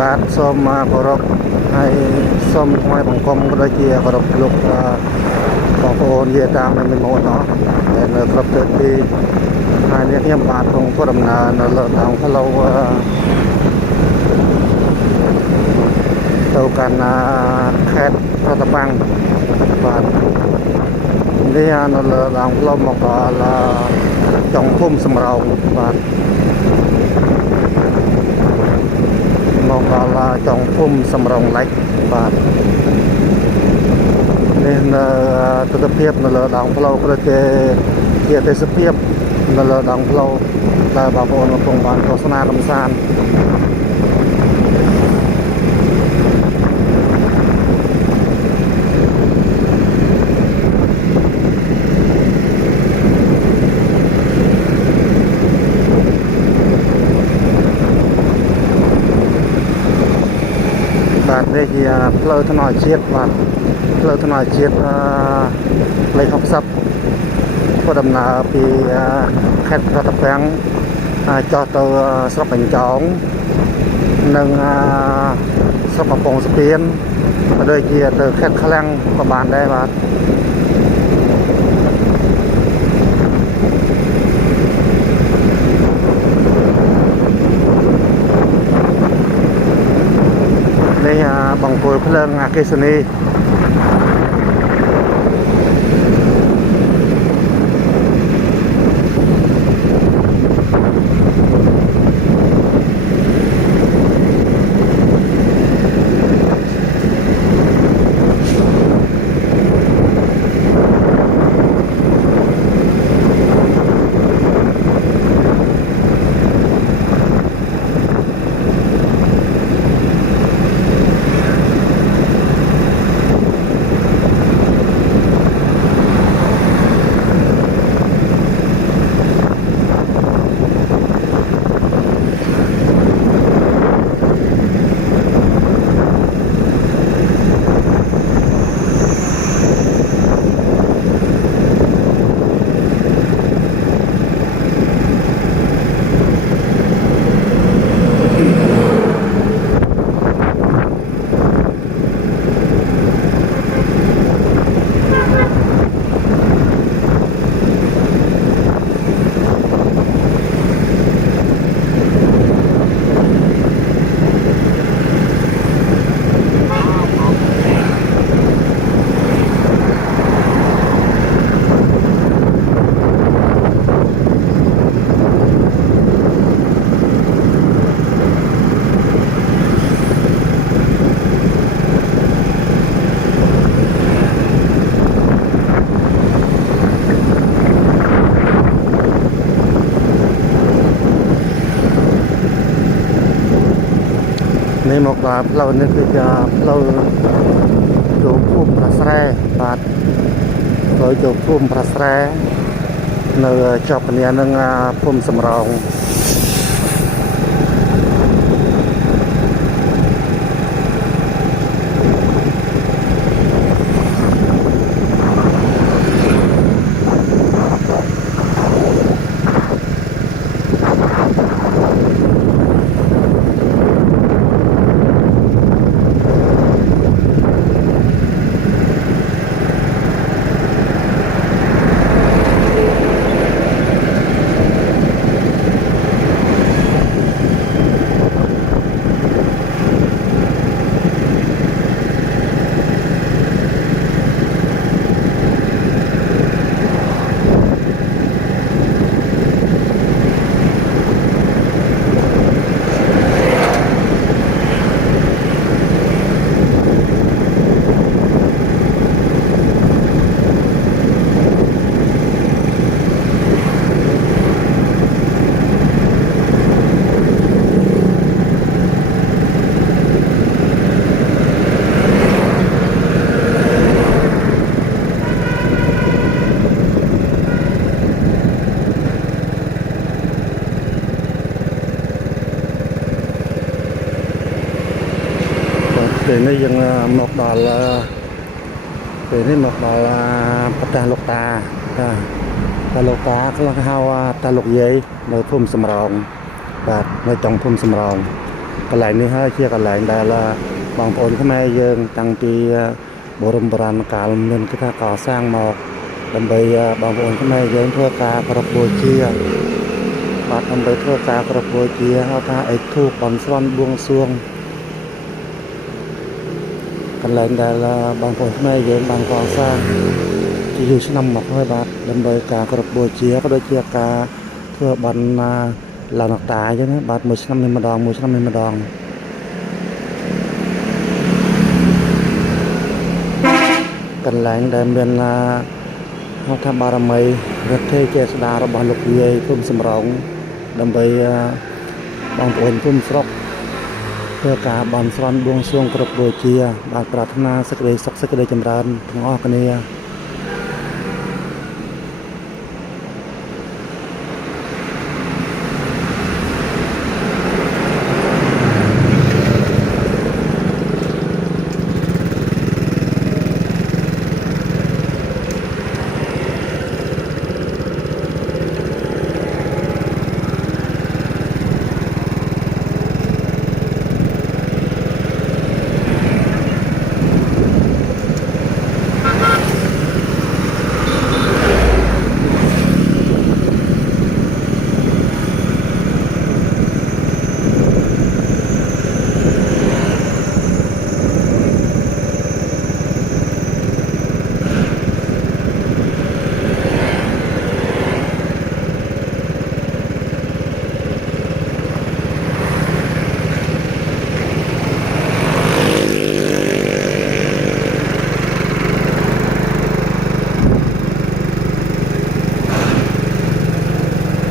បាទសូមគោរពហើយសូមថ្វាយបង្គំក៏ដូចជាគោរពលោកបងប្អូនយាយតាមនៅមុននោះដែលនៅគ្រប់ទិសទីហើយនេះខ្ញុំបាទក្នុងព្រដំណើរនៅលើដងផ្លូវទៅកាន់ខេត្តប្រតបាំងបាទនេះនៅលើដងផ្លូវមកដល់ចុងភូមិសំរោងបាទមកដល់ចុងភូមិសំរោងលិចបាទនេះនៅទស្សនភាពនៅលើដងផ្លូវគឺជាទេសភាពនៅលើដងផ្លូវដែលបងប្អូនកំពុងបានទស្សនាកម្សាន្តបាទនេះជាផ្លូវថ្នល់ជាតិបាទផ្លូវថ្នល់ជាតិលេខ60ធ្វើដំណើរពីខេត្តប្រតពាំងចុះទៅស្រុកកញ្ចោងនិងស្រុកកំពង់ស្ពានក៏ដូចជាទៅខេត្តឃ្លាំងក៏បានដែរបាទនេះបង្គោលភ្លើងអគ្គិសនីនេះមកដល់ផ្លូវនេះគឺជាផ្លូវចូលភូមិប្រស្រែបាទផ្លូវចូលភូមិប្រស្រែនៅជាប់គ្នានឹងភូមិសំរោងពេលនេះយើងមកដល់ពេលនេះមកដល់ប្រទេសលោកតាតាលោកតាខ្លះហៅតាលោកយាយនៅភូមិសំរោងបាទនៅចុងភូមិសំរោង កន្លែងនេះហើយជាកន្លែងដែលបងប្អូនខ្មែរយើងតាំងពីបរមបុរាណកាលមានគេថាកសាងមកដើម្បីបងប្អូនខ្មែរយើងធ្វើការគោរពបូជាបាទដើម្បីធ្វើការគោរពបូជាហៅថាអេកធូបបន់ស្រន់បួងសួងកន្លែងដែលបងប្អូនខ្មែរយើងបានកសាងជាយូរឆ្នាំមកហើយបាទដើម្បីការគោរពបូជាក៏ដូចជាការធ្វើបន់ឡើងអត្តាអញ្ចឹងបាទមួយឆ្នាំនេះម្ដងកន្លែងដែលមានហៅថាបារមីរដ្ឋេចេស្តារបស់លោកយាយភូមិសំរោងដើម្បីបងប្អូនភូមិស្រុកធ្វើការបន់ស្រន់បួងសួងគ្រប់បូជាបាទប្រាថ្នាសេចក្តីសុខសេចក្តីចម្រើនទាំងអស់គ្នា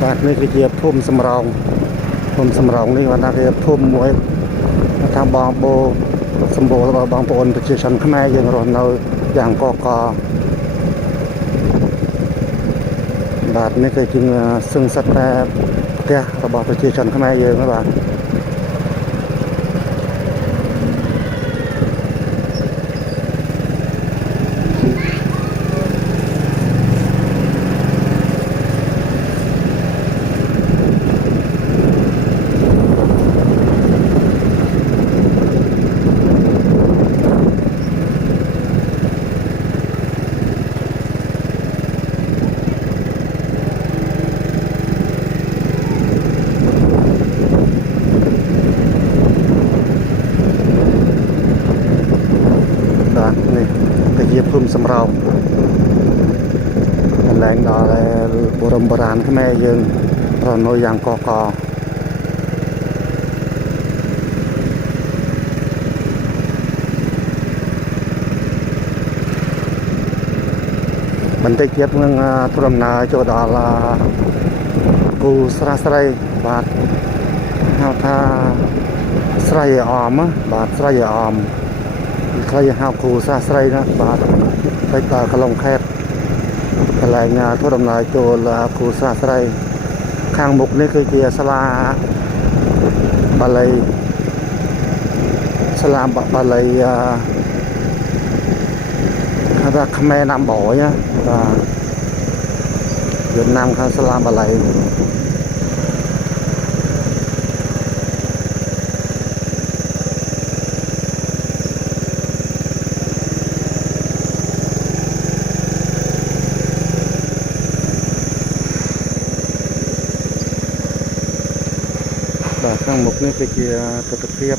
បាទនេះគឺជាភូមិសំរោងនេះគាត់ថាគេភូមិមួយថាបងបោសម្បូររបស់បងប្អូនប្រជាជនខ្មែរយើងរស់នៅយ៉ាងកកបាទនេះគឺជាសឹងសិតតែផ្ទះរបស់ប្រជាជនខ្មែរយើងណាបាទភូមិសំរោងកន្លែងដល់បរមបុរាណខ្មែរយើងរស់នៅយ៉ាងកកបន្តិចទៀតនឹងធ្វើដំណើរចូលដល់គូស្រះស្រីបាទហៅថាស្រីអមបាទស្រីអមខ្លីហៅគូស្រះស្រីណាបាទទៅដល់ក្រុងខេត្តកន្លែងធ្វើដំណើរចូលគូស្រះស្រីខាងមុខនេះគឺជាសាលាបាលីគេថាខ្មែរណាំបយបាទវៀតណាមខាងសាលាបាលីបាទខាងមុខនេះគឺជាទស្សនវិជ្ជា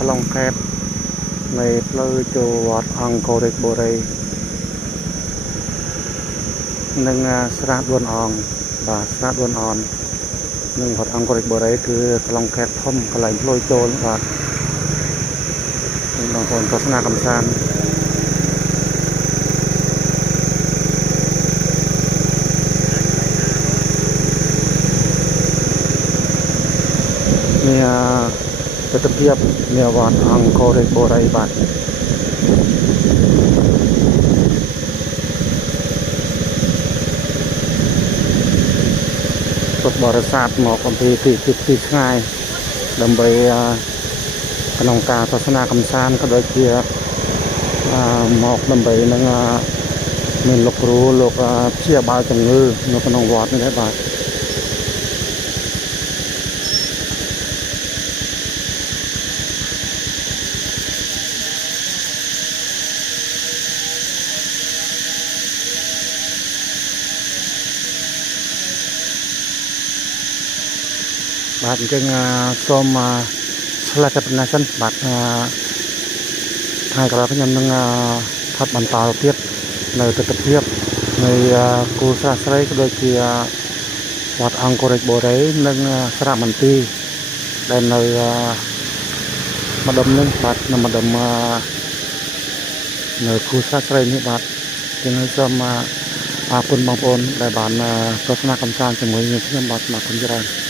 ខ្លងខេត្តនៃផ្លូវចូលវត្តអង្គរបុរីនិងស្រះដួនអងបាទស្រះដួនអននិងវត្តអង្គរបុរីគឺខ្លងខេត្តធំកន្លែងផ្លូវចូលបាទបងប្អូនទស្សនាកម្សាន្តនេះទស្សនវិជ្ជានៃវត្តអង្គរបុរីបាទពុទ្ធបរិស័ទមកអំពីទីឆ្ងាយដើម្បីក្នុងការទស្សនាកម្សាន្តក៏ដូចជាមកដើម្បីនឹងមានលោកគ្រូលោកព្យាបាលជំងឺនៅក្នុងវត្តនេះដែរបាទ បាទអញ្ចឹងសូមឆ្លើយតែប៉ុណ្ណេះសិនបាទថ្ងៃក្រោយខ្ញុំនឹងថតបន្តទៀតនៅទស្សនវិជ្ជានៃគូស្រះស្រីក៏ដូចជាវត្តអង្គររាជបូរីនិងសារមន្ទីរដែលនៅម្ដុំនេះបាទនៅម្ដុំនៅគូស្រះស្រីនេះបាទចឹងសូមអរគុណបងប្អូនដែលបានទស្សនាកំសាន្តជាមួយខ្ញុំបាទស្មារតីច្រើន